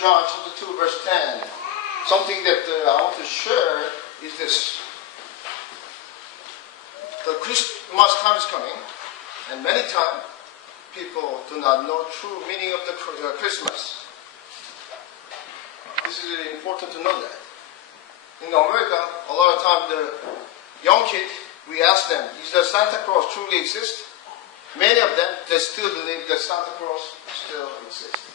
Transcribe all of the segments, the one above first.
John chapter 2 verse 10. Something that I want to share is this. The Christmas time is coming, and many times people do not know true meaning of the Christmas. This is really important to know that. In America, a lot of times the young kids, we ask them, does Santa Claus truly exist? Many of them, they still believe that Santa Claus still exists.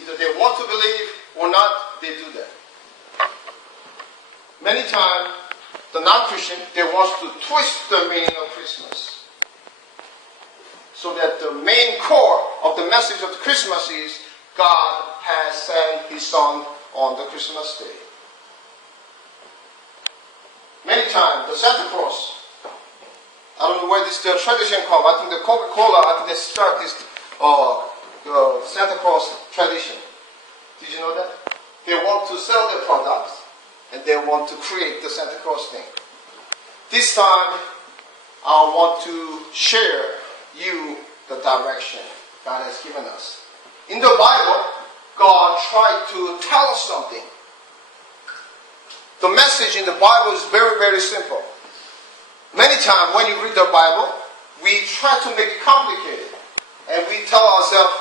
Either they want to believe or not, they do that. Many times, the non-Christian, they want to twist the meaning of Christmas. So that the main core of the message of Christmas is God has sent His Son on the Christmas day. Many times, the Santa Claus, I don't know where this tradition comes. I think the Coca-Cola, I think they start this Santa Claus tradition. Did you know that? They want to sell their products and they want to create the Santa Claus thing. This time, I want to share you the direction God has given us. In the Bible, God tried to tell us something. The message in the Bible is very, very simple. Many times when you read the Bible, we try to make it complicated. And we tell ourselves,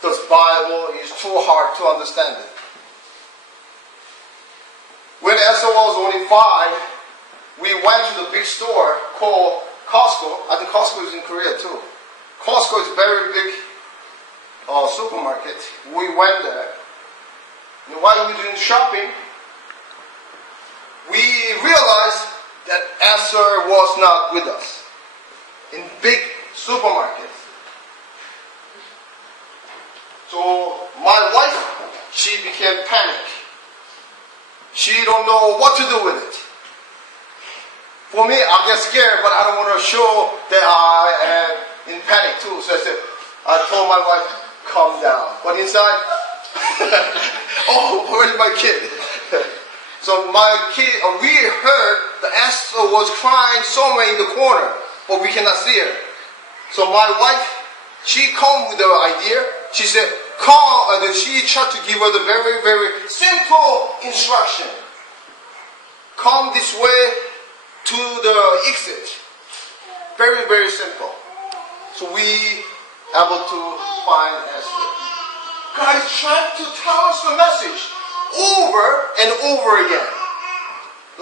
this Bible is too hard to understand it. When Esther was only 5, we went to the big store called Costco. I think Costco is in Korea too. Costco is a very big supermarket. We went there. And while we were doing shopping, we realized that Esther was not with us in big supermarkets. So my wife, she became panicked. She don't know what to do with it. For me, I get scared, but I don't want to show that I am in panic too. So I told my wife, calm down. But inside, oh, where's my kid? So my kid, we heard that Esther was crying somewhere in the corner, but we cannot see her. So my wife, she came with the idea. She said, she tried to give her the very, very simple instruction. Come this way to the exit. Very, very simple. So we able to find Esther. God is trying to tell us the message over and over again.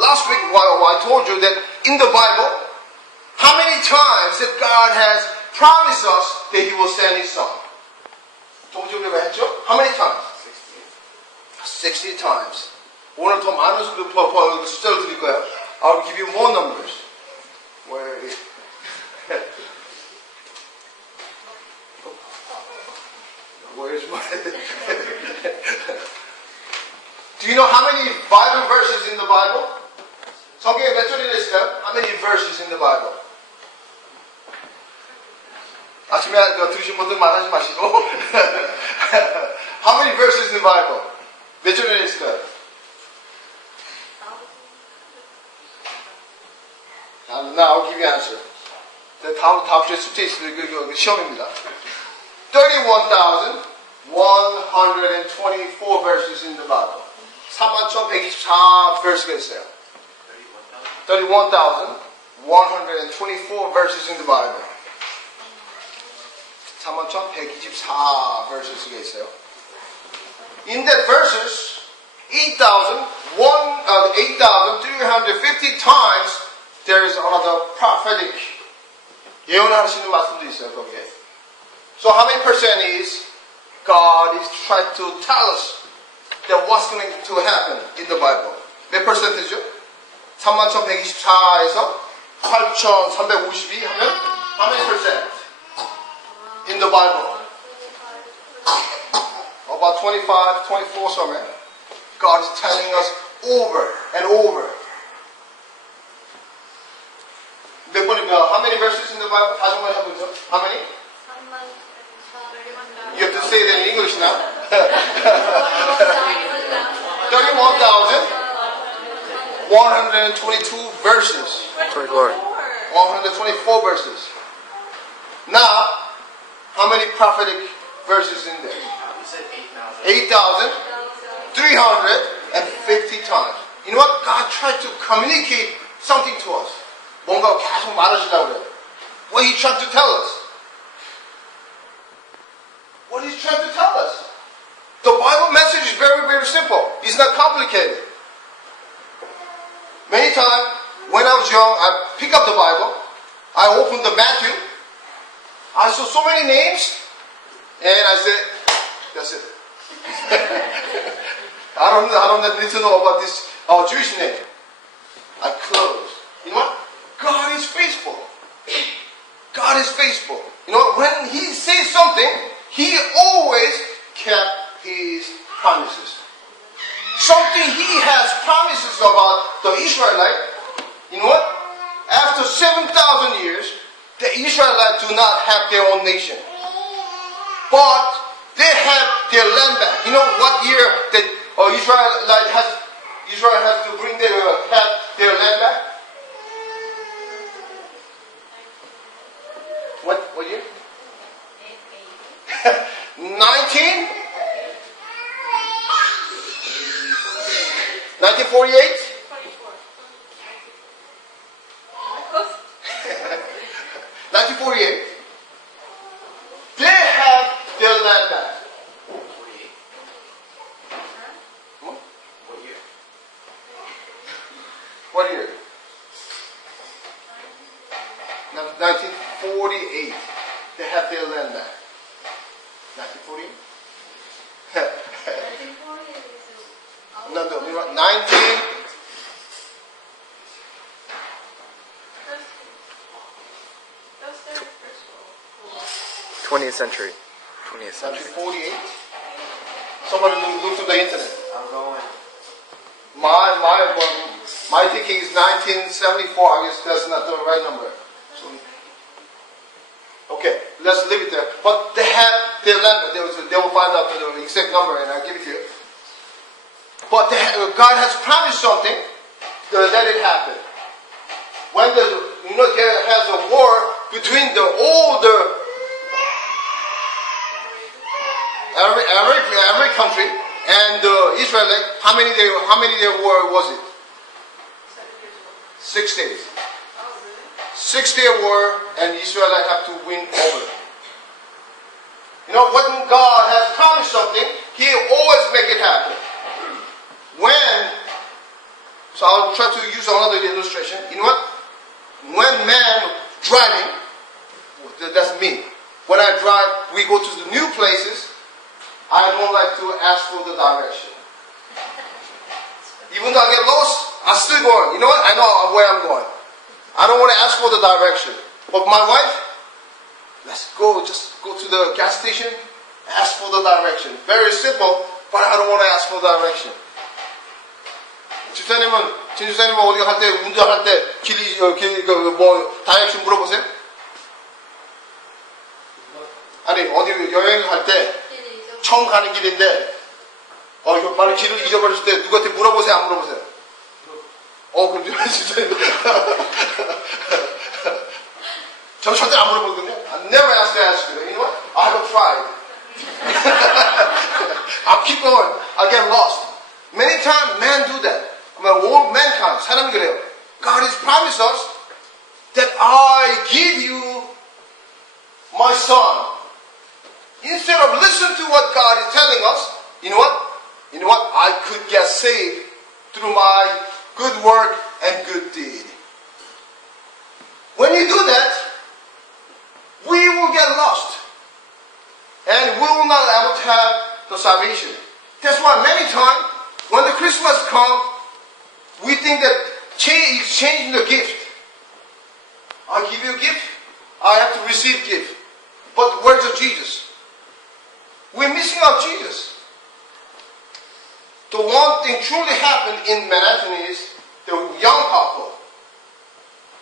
Last week, I told you that in the Bible, how many times that God has promised us that He will send His Son? How many times? 60 times. 오늘 더 많은 숫자를 드릴 거예요. I will give you more numbers. Where's my... Do you know how many Bible verses in the Bible? 성경에 몇 절이나 있을까요? How many verses in the Bible? 아침에 들으신 분들 말하지 마시고. How many verses in the Bible? 몇 절이나 있을까요? Now I'll give you an answer. 다음 주에 숙제 있을 그 시험입니다. 31,124 verses in the Bible. 31,124 verse가 있어요. 31,124 verses in the Bible. 31,124 verses가 있어요. In that verses, 8,350 times there is another prophetic 예언하시는 말씀도 있어요 거기에. So how many percent is God is trying to tell us that what's going to happen in the Bible? 몇 퍼센트죠? 31,124에서 8,352 하면 how many percent in the Bible? About 25, 24 somewhere. God is telling us over and over. 몇 번입니까? How many verses in the Bible? 다시 한번 해보죠. How many? You have to say it in English now. 31,122 verses. 124 verses. Now, how many prophetic verses in there? You said 8,000. 8,350 times. You know what? God tried to communicate something to us. 뭔가 계속 말하시려고 그래요. What He tried to tell us. What He's trying to tell us. The Bible message is very, very simple. It's not complicated. Many times, when I was young, I picked up the Bible. I opened the Matthew. I saw so many names. And I said, that's it. I don't need to know about this Jewish name. I closed. You know what? God is faithful. God is faithful. You know, when He says something, He always kept His promises. Something He has promises about the Israelite. You know what? After 7,000 years, the Israelites do not have their own nation. But they have their land back. You know what year that Israel has to bring have their land back? What year? 1948? 1948. They have their land back. What year? 1948. They have their land back. 1948? No, 20th century. 1948? Somebody look to the internet. I'm going. My thinking is 1974. I guess that's not the right number. So, okay, let's leave it there. But they have their land. They will find out the exact number, and I'll give it to you. But God has promised something to let it happen. When there has a war between all the every country and Israel, how many day war was it? 6 days. 6-day war, and Israel have to win over. You know, when God has promised something, He always make it happen. So I'll try to use another illustration. You know what? When man driving, that's me. When I drive, we go to the new places. I don't like to ask for the direction. Even though I get lost, I'm still going. You know what? I know where I'm going. I don't want to ask for the direction. But my wife, let's go. Just go to the gas station, ask for the direction. Very simple, but I don't want to ask for the direction. 진주사님은 어디 갈 때, 운전할 때, 다이렉션 물어보세요? 아니, 어디 여행 갈 때, 처음 가는 길인데, 만약 길을 잊어버렸을 때, 누구한테 물어보세요, 안 물어보세요? 그럼 진짜. 저 절대 안 물어보거든요. I never ask to ask you. You know what? I haven't tried. I'll keep going. I get lost. Many times men do that. All mankind, 사람이 그래요. God has promised us that I give you my son. Instead of listening to what God is telling us, you know what? You know what? I could get saved through my good work and good deed. When you do that, we will get lost. And we will not able to have the salvation. That's why many times, when the Christmas comes, we think that exchanging the gift. I give you a gift, I have to receive gift. But where's the Jesus? We're missing out Jesus. The one thing truly happened in Manhattan is the young couple.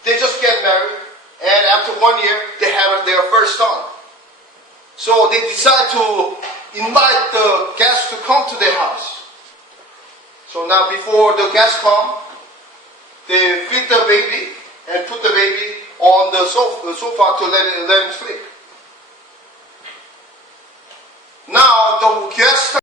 They just get married, and after 1 year, they have their first son. So they decide to invite the guests to come to their house. So now before the guests come, they feed the baby and put the baby on the sofa to let him sleep. Now the guests